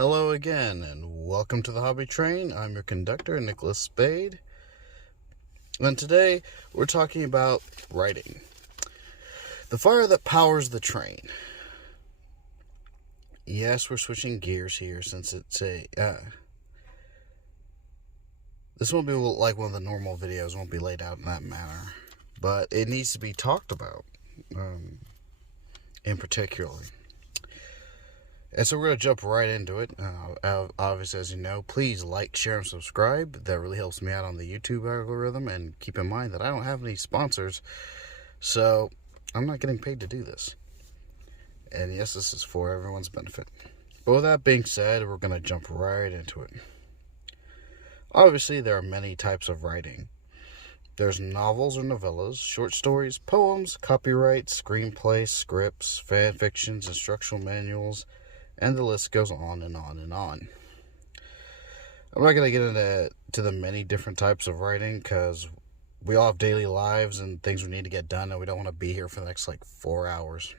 Hello again, and welcome to the Hobby Train. I'm your conductor, Nicholas Spade. And today, we're talking about writing. The fire that powers the train. Yes, we're switching gears here since it's this won't be like one of the normal videos, won't be laid out in that manner. But it needs to be talked about, in particular. And so we're going to jump right into it. Obviously, as you know, please like, share, and subscribe. That really helps me out on the YouTube algorithm. And keep in mind that I don't have any sponsors, so I'm not getting paid to do this. And yes, this is for everyone's benefit. But with that being said, we're going to jump right into it. Obviously, there are many types of writing. There's novels or novellas, short stories, poems, copyrights, screenplays, scripts, fan fictions, instructional manuals, and the list goes on and on and on. I'm not going to get into the many different types of writing because we all have daily lives and things we need to get done, and we don't want to be here for the next 4 hours.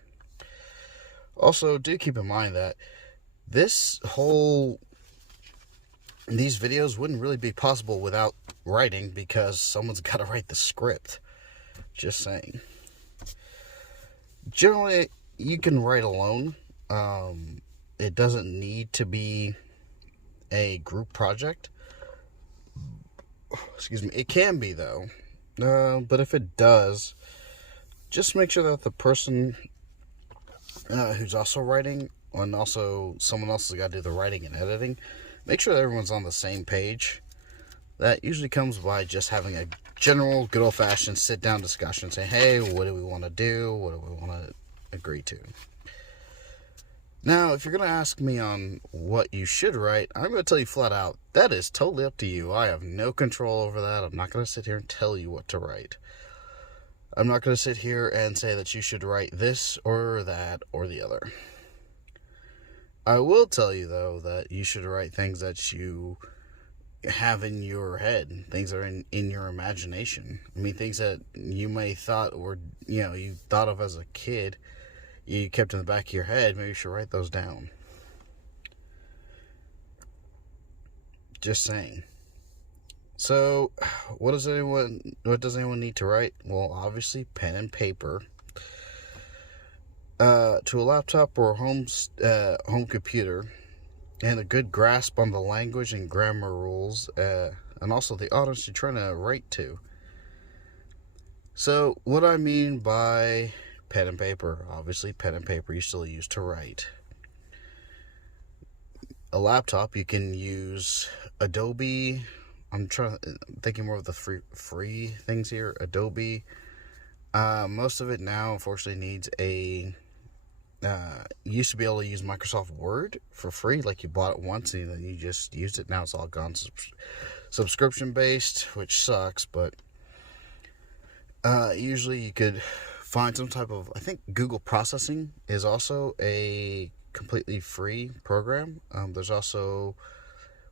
Also, do keep in mind that these videos wouldn't really be possible without writing because someone's got to write the script. Just saying. Generally, you can write alone. It doesn't need to be a group project. Excuse me. It can be, though. But if it does, just make sure that the person who's also writing, and also someone else has got to do the writing and editing, make sure that everyone's on the same page. That usually comes by just having a general, good old-fashioned sit-down discussion. Say, hey, what do we want to do? What do we want to agree to? Now, if you're going to ask me on what you should write, I'm going to tell you flat out, that is totally up to you. I have no control over that. I'm not going to sit here and tell you what to write. I'm not going to sit here and say that you should write this or that or the other. I will tell you, though, that you should write things that you have in your head, things that are in your imagination. I mean, things that you may thought were, you thought of as a kid, you kept in the back of your head. Maybe you should write those down. Just saying. So, what does anyone need to write? Well, obviously, pen and paper. To a laptop or home computer, and a good grasp on the language and grammar rules, and also the audience you're trying to write to. So, what I mean by pen and paper, obviously, pen and paper you still use to write. A laptop, you can use Adobe. I'm thinking more of the free things here. Adobe. Most of it now, unfortunately, needs you used to be able to use Microsoft Word for free, like you bought it once and then you just used it. Now it's all gone subscription based, which sucks, but usually you could find some type of, I think Google Processing is also a completely free program. There's also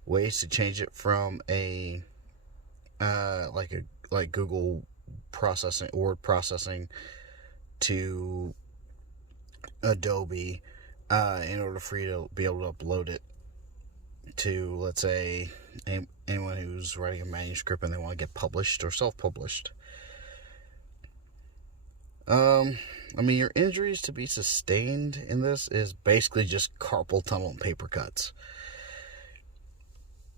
ways to change it from a Google Processing, Word Processing, to Adobe, in order for you to be able to upload it to, let's say, anyone who's writing a manuscript and they want to get published or self-published. Your injuries to be sustained in this is basically just carpal tunnel and paper cuts.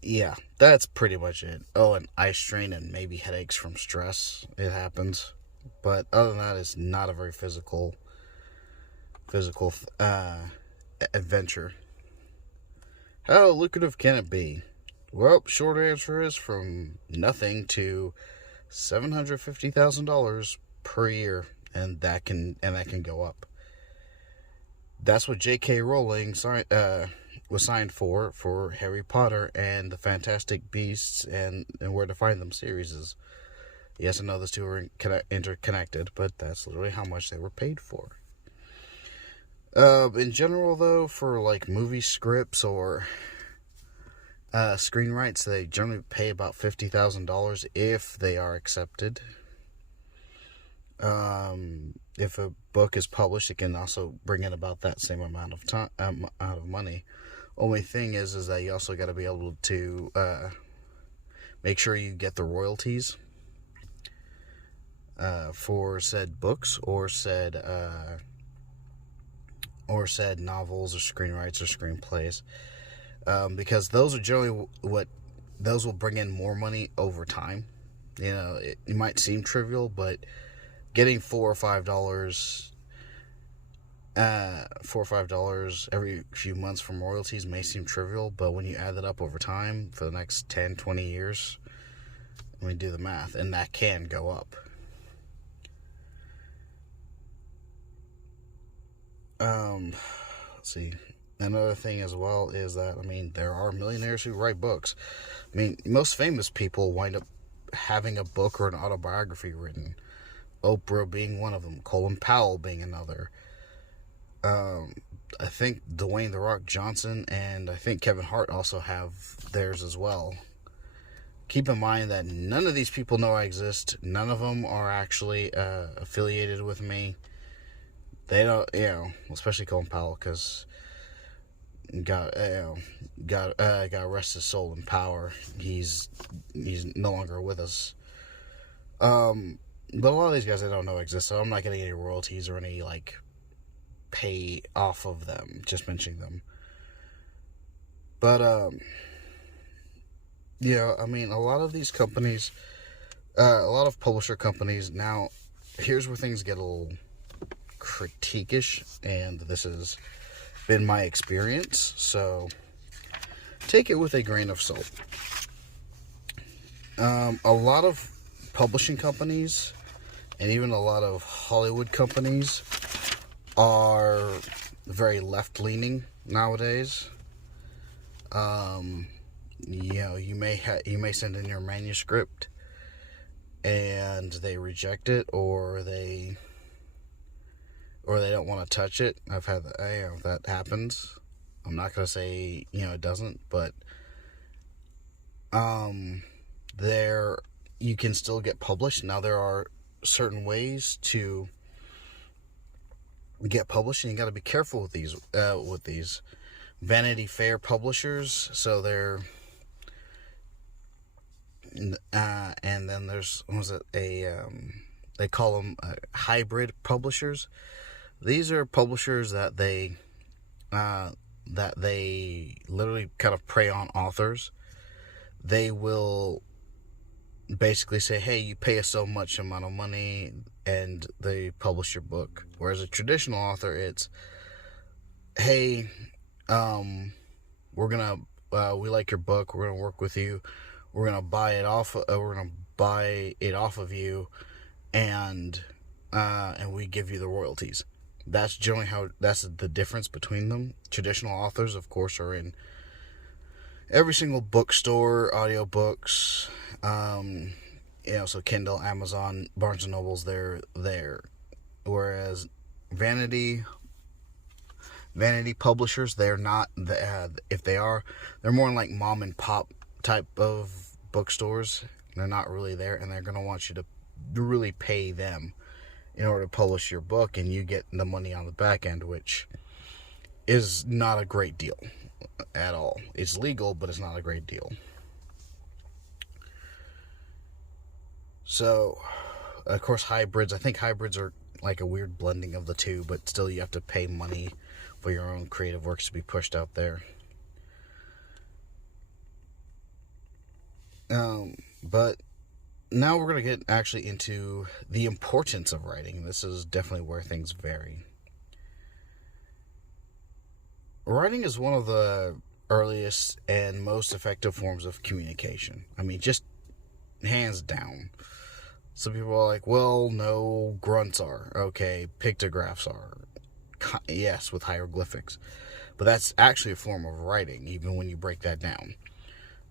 Yeah, that's pretty much it. Oh, and eye strain and maybe headaches from stress. It happens. But other than that, it's not a very physical adventure. How lucrative can it be? Well, short answer is from nothing to $750,000 per year, and that can go up. That's what J.K. Rowling was signed for Harry Potter and the Fantastic Beasts and Where to Find Them series. Yes, I know those two are interconnected, but that's literally how much they were paid for. In general, though, for movie scripts or screenwrites, they generally pay about $50,000 if they are accepted. If a book is published, it can also bring in about that same amount of money. Only thing is that you also got to be able to make sure you get the royalties for said books or said novels or screenwrites or screenplays, because those are generally those will bring in more money over time. You know, it might seem trivial, but getting $4 or $5 every few months from royalties may seem trivial, but when you add that up over time for the next 10, 20 years, let me do the math, and that can go up. Let's see. Another thing as well is that, I mean, there are millionaires who write books. I mean, most famous people wind up having a book or an autobiography written. Oprah being one of them, Colin Powell being another. I think Dwayne "The Rock" Johnson and I think Kevin Hart also have theirs as well. Keep in mind that none of these people know I exist. None of them are actually affiliated with me. They don't, especially Colin Powell, because got rest his soul in power. He's no longer with us. But a lot of these guys I don't know exist, so I'm not getting any royalties or any pay off of them, just mentioning them. But I mean, a lot of these companies, a lot of publisher companies now. Here's where things get a little critiquish, and this has been my experience, so take it with a grain of salt. A lot of publishing companies and even a lot of Hollywood companies are very left-leaning nowadays. You may send in your manuscript and they reject it, or they don't want to touch it. I've had that happens. I'm not gonna say it doesn't, but there you can still get published. Now there are certain ways to get published, and you got to be careful with these Vanity Fair publishers. So they're and then there's they call them hybrid publishers. These are publishers that they literally kind of prey on authors. They will basically say, hey, you pay us so much amount of money, and they publish your book. Whereas a traditional author, it's, hey, we like your book, we're gonna work with you, we're gonna buy it off of you, and we give you the royalties. That's generally that's the difference between them. Traditional authors, of course, are in every single bookstore, audiobooks, so Kindle, Amazon, Barnes & Noble's, they're there. Whereas vanity publishers, they're not. If they are, they're more like mom and pop type of bookstores. They're not really there, and they're going to want you to really pay them in order to publish your book, and you get the money on the back end, which is not a great deal at all. It's legal, but it's not a great deal. So, of course, hybrids. I think hybrids are like a weird blending of the two, but still you have to pay money for your own creative works to be pushed out there. But now we're going to get actually into the importance of writing. This is definitely where things vary. Writing is one of the earliest and most effective forms of communication. I mean, just hands down. Some people are like, well, no, grunts are. Okay, pictographs are. Yes, with hieroglyphics. But that's actually a form of writing, even when you break that down.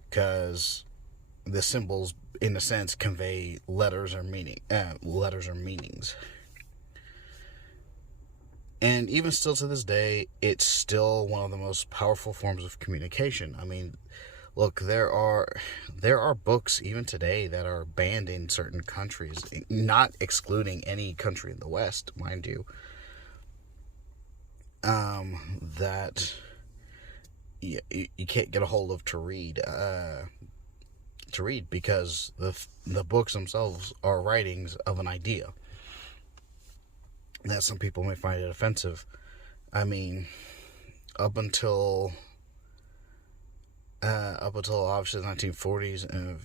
Because the symbols, in a sense, convey letters or meanings. And even still to this day, it's still one of the most powerful forms of communication. I mean, look, there are books even today that are banned in certain countries, not excluding any country in the West, mind you, that you can't get a hold of to read. Because the books themselves are writings of an idea that some people may find it offensive. I mean, up until obviously the 1940s and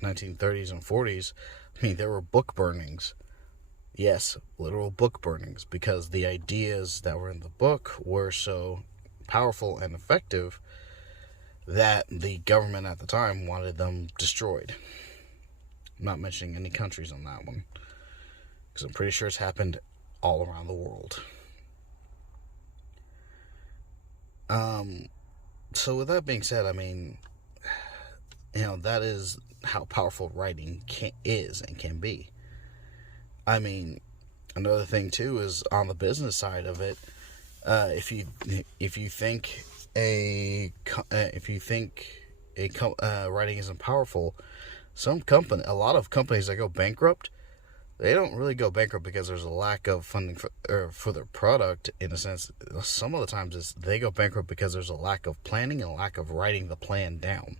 1930s and 40s, I mean, there were book burnings. Yes, literal book burnings, because the ideas that were in the book were so powerful and effective that the government at the time wanted them destroyed. I'm not mentioning any countries on that one, because I'm pretty sure it's happened all around the world. So with that being said, I mean, that is how powerful writing is and can be. I mean, another thing too is on the business side of it. If you think writing isn't powerful, a lot of companies that go bankrupt, they don't really go bankrupt because there's a lack of funding for their product. In a sense, some of the times they go bankrupt because there's a lack of planning and a lack of writing the plan down.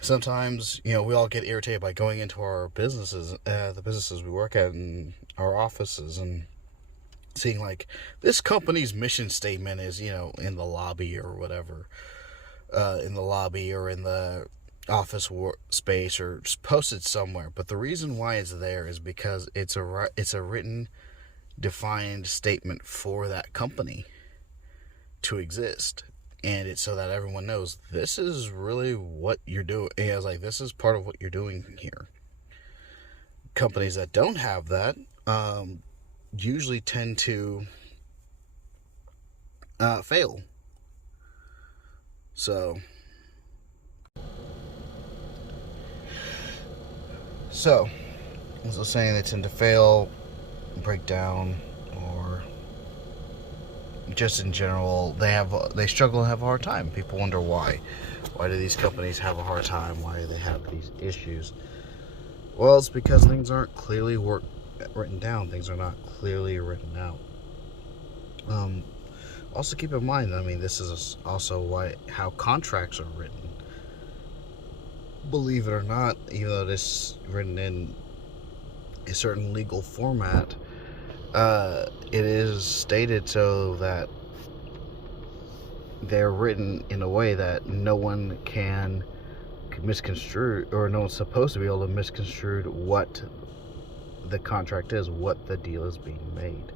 Sometimes, we all get irritated by going into our businesses, the businesses we work at, and our offices, and seeing like this company's mission statement is, in the lobby or whatever, in the lobby or in the office space or just posted somewhere. But the reason why it's there is because it's a written, defined statement for that company to exist. And it's so that everyone knows this is really what you're doing. And it's like, this is part of what you're doing here. Companies that don't have that usually tend to fail. So, as I was saying, they tend to fail, break down, or just in general, they struggle and have a hard time. People wonder why. Why do these companies have a hard time? Why do they have these issues? Well, it's because things aren't clearly written down. Things are not clearly written out. Also keep in mind, this is also how contracts are written. Believe it or not, even though this is written in a certain legal format, it is stated so that they're written in a way that no one can misconstrue, or no one's supposed to be able to misconstrue what the contract is, what the deal is being made.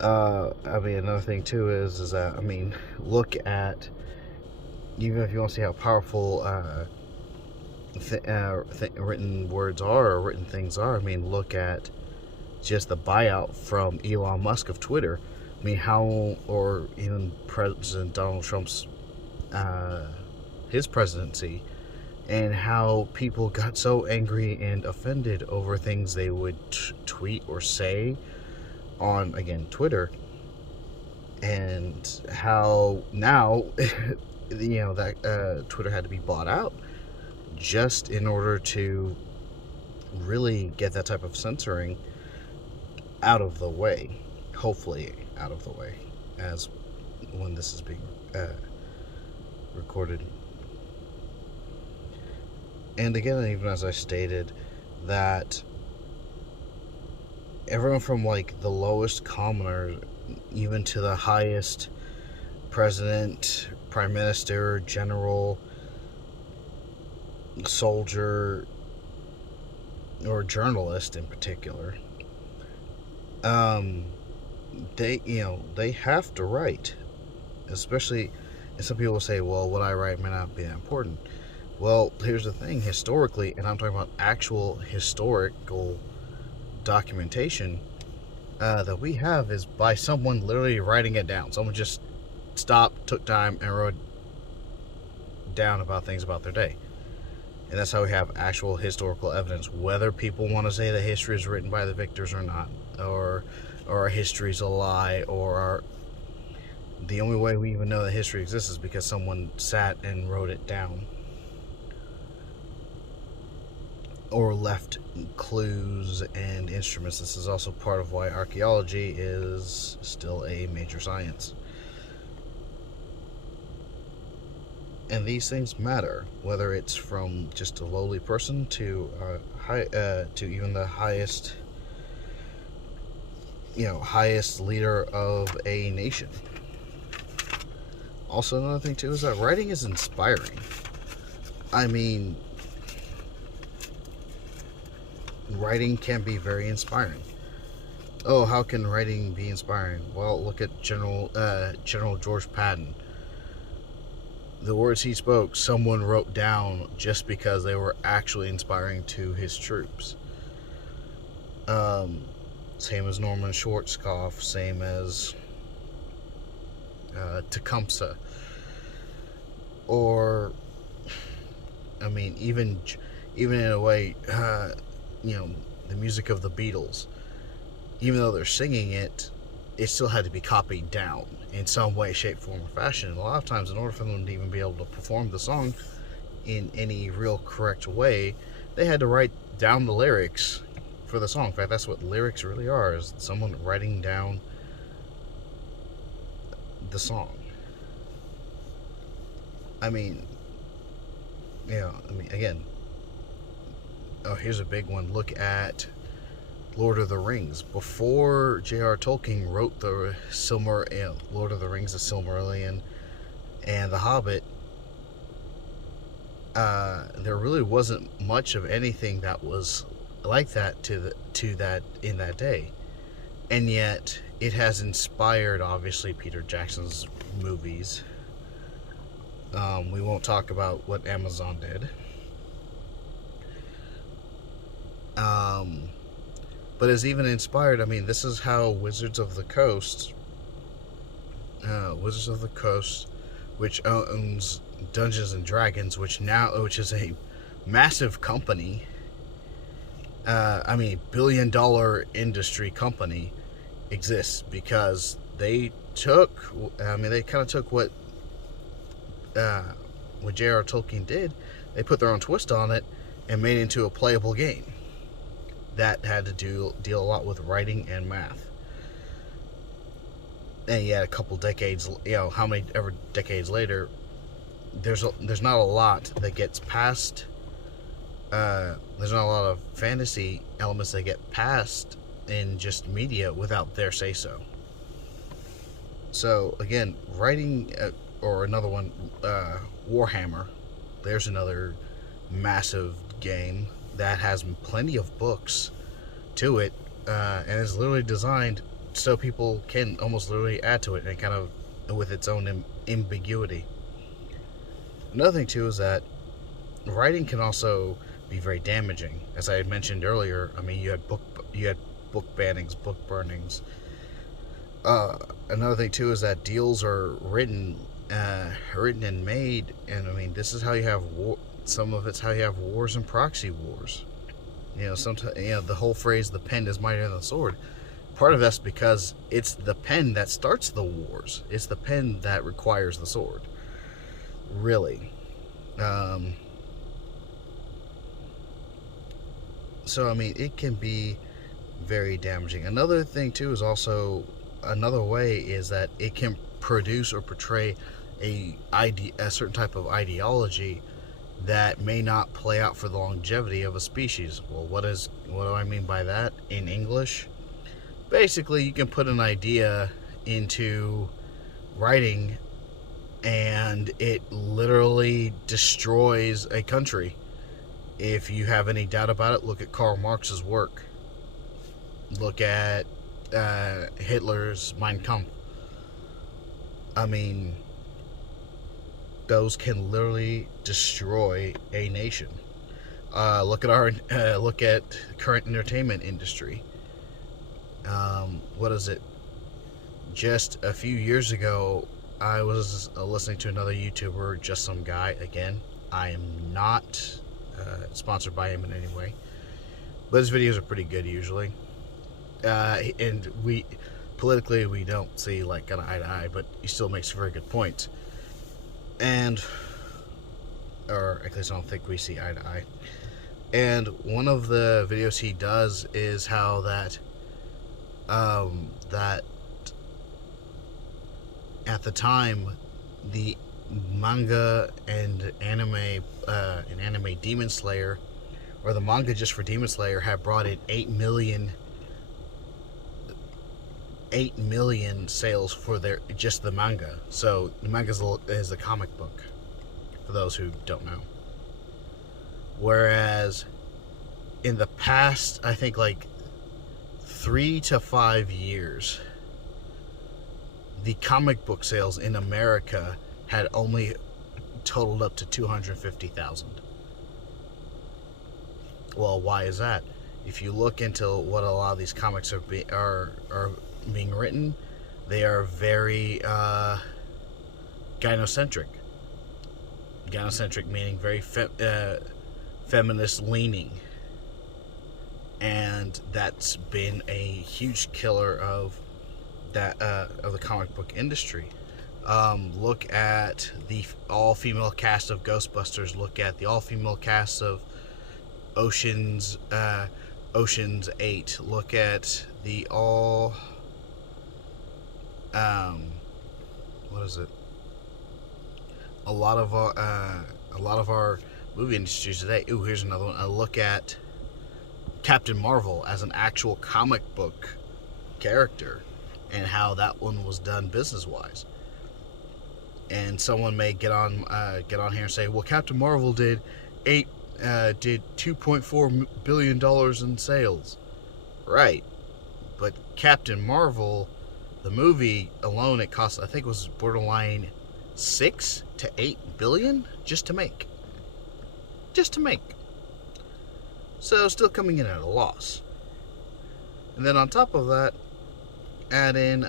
Another thing too is that, look at, even if you want to see how powerful written words are, or written things are, look at just the buyout from Elon Musk of Twitter. Or even President Donald Trump's his presidency, and how people got so angry and offended over things they would tweet or say on, again, Twitter, and how now that Twitter had to be bought out just in order to really get that type of censoring out of the way, hopefully out of the way, as when this is being recorded. And again, even as I stated, that everyone from the lowest commoner even to the highest president, prime minister, general, soldier, or journalist in particular, they have to write. Especially, and some people will say, well, what I write may not be that important. Well, here's the thing, historically, and I'm talking about actual historical documentation that we have, is by someone literally writing it down. Someone just stopped, took time, and wrote down about things about their day. And that's how we have actual historical evidence, whether people want to say that history is written by the victors or not, or our history's a lie, or the only way we even know that history exists is because someone sat and wrote it down. or left clues and instruments. This is also part of why archaeology is still a major science. And these things matter, whether it's from just a lowly person to to even the highest, highest leader of a nation. Also, another thing too is that writing is inspiring. I mean, writing can be very inspiring. Oh, how can writing be inspiring? Well, look at General George Patton. The words he spoke, someone wrote down just because they were actually inspiring to his troops. Same as Norman Schwarzkopf, same as Tecumseh, or I mean, even in a way, the music of the Beatles. Even though they're singing it, it still had to be copied down in some way, shape, form, or fashion. And a lot of times, in order for them to even be able to perform the song in any real correct way, they had to write down the lyrics for the song. In fact, that's what lyrics really are, is someone writing down the song. I mean, again, here's a big one. Look at Lord of the Rings. Before J.R. Tolkien wrote the Lord of the Rings, the Silmarillion, and the Hobbit, there really wasn't much of anything that was like that in that day, and yet it has inspired, obviously, Peter Jackson's movies. We won't talk about what Amazon did. But it's even inspired. I mean, this is how Wizards of the Coast, which owns Dungeons and Dragons, which is a massive company. $billion industry company exists because they kind of took what J.R. Tolkien did. They put their own twist on it and made it into a playable game that had to deal a lot with writing and math. And yet, a couple decades, how many ever decades later, there's not a lot that gets past. There's not a lot of fantasy elements that get past in just media without their say so. So again, writing, or another one, Warhammer. There's another massive game that has plenty of books to it, and is literally designed so people can almost literally add to it, and kind of with its own ambiguity. Another thing too is that writing can also be very damaging. As I had mentioned earlier, I mean, you had book bannings, book burnings. Another thing too is that deals are written and made, and I mean, this is how you have war. Some of it's how you have wars and proxy wars. Sometimes, the whole phrase, the pen is mightier than the sword. Part of that's because it's the pen that starts the wars. It's the pen that requires the sword. Really. So, I mean, it can be very damaging. Another thing, too, is also, another way is that it can produce or portray a certain type of ideology that may not play out for the longevity of a species. Well, what do I mean by that in English? Basically, you can put an idea into writing and it literally destroys a country. If you have any doubt about it, look at Karl Marx's work. Look at Hitler's Mein Kampf. I mean, those can literally destroy a nation. Look at current entertainment industry. What is it? Just a few years ago, I was listening to another YouTuber, just some guy. Again, I am not sponsored by him in any way, but his videos are pretty good usually. And politically we don't see like kind of eye to eye, but he still makes very good points. Or at least I don't think we see eye to eye. And one of the videos he does is how that that at the time the manga and anime Demon Slayer, or the manga just for Demon Slayer, had brought in 8 million sales for just the manga. So the manga is a comic book, for those who don't know. Whereas in the past, I think like 3 to 5 years, the comic book sales in America had only totaled up to 250,000. Well, why is that? If you look into what a lot of these comics are being written, they are very gynocentric. Gynocentric meaning very feminist leaning, and that's been a huge killer of the comic book industry. Look at the all-female cast of Ghostbusters. Look at the all-female cast of Ocean's 8. Look at the what is it? A lot of our movie industries today. Ooh, here's another one. I look at Captain Marvel as an actual comic book character, and how that one was done business-wise. And someone may get on here and say, "Well, Captain Marvel did $2.4 billion in sales." Right, but Captain Marvel, the movie alone, it cost, I think it was borderline 6 to 8 billion just to make. So still coming in at a loss. And then on top of that, add in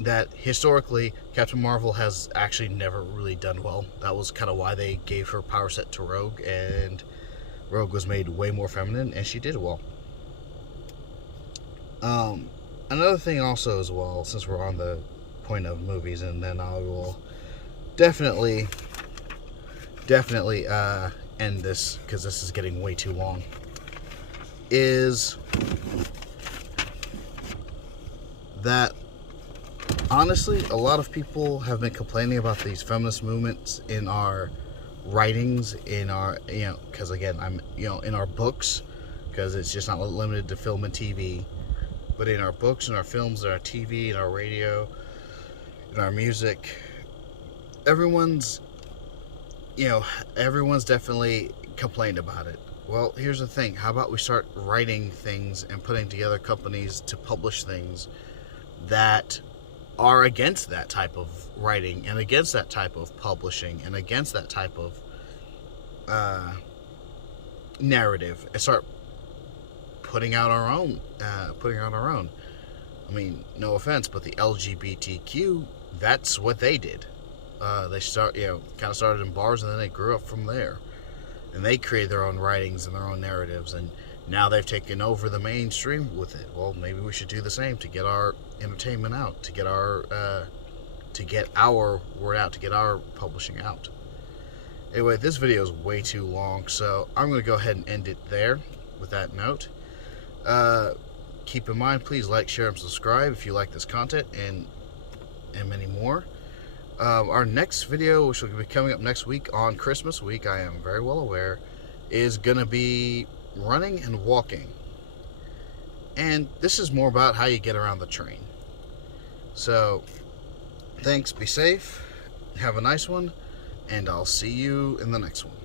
that historically Captain Marvel has actually never really done well. That was kind of why they gave her power set to Rogue, and Rogue was made way more feminine, and she did well. Another thing also as well, since we're on the point of movies, and then I will definitely end this because this is getting way too long, is that honestly a lot of people have been complaining about these feminist movements in our writings, in our, because again, I'm, in our books, because it's just not limited to film and TV, but in our books, in our films, in our TV, in our radio, in our music, everyone's definitely complained about it. Well, here's the thing. How about we start writing things and putting together companies to publish things that are against that type of writing, and against that type of publishing, and against that type of narrative, and start putting out our own. I mean, no offense, but the LGBTQ, that's what they did. They kind of started in bars, and then they grew up from there. And they created their own writings and their own narratives, and now they've taken over the mainstream with it. Well, maybe we should do the same to get our entertainment out, to get our word out, to get our publishing out. Anyway, this video is way too long, so I'm going to go ahead and end it there with that note. Keep in mind, please like, share, and subscribe if you like this content, and many more. Our next video, which will be coming up next week on Christmas week, I am very well aware, is going to be running and walking. And this is more about how you get around the train. So, thanks, be safe, have a nice one, and I'll see you in the next one.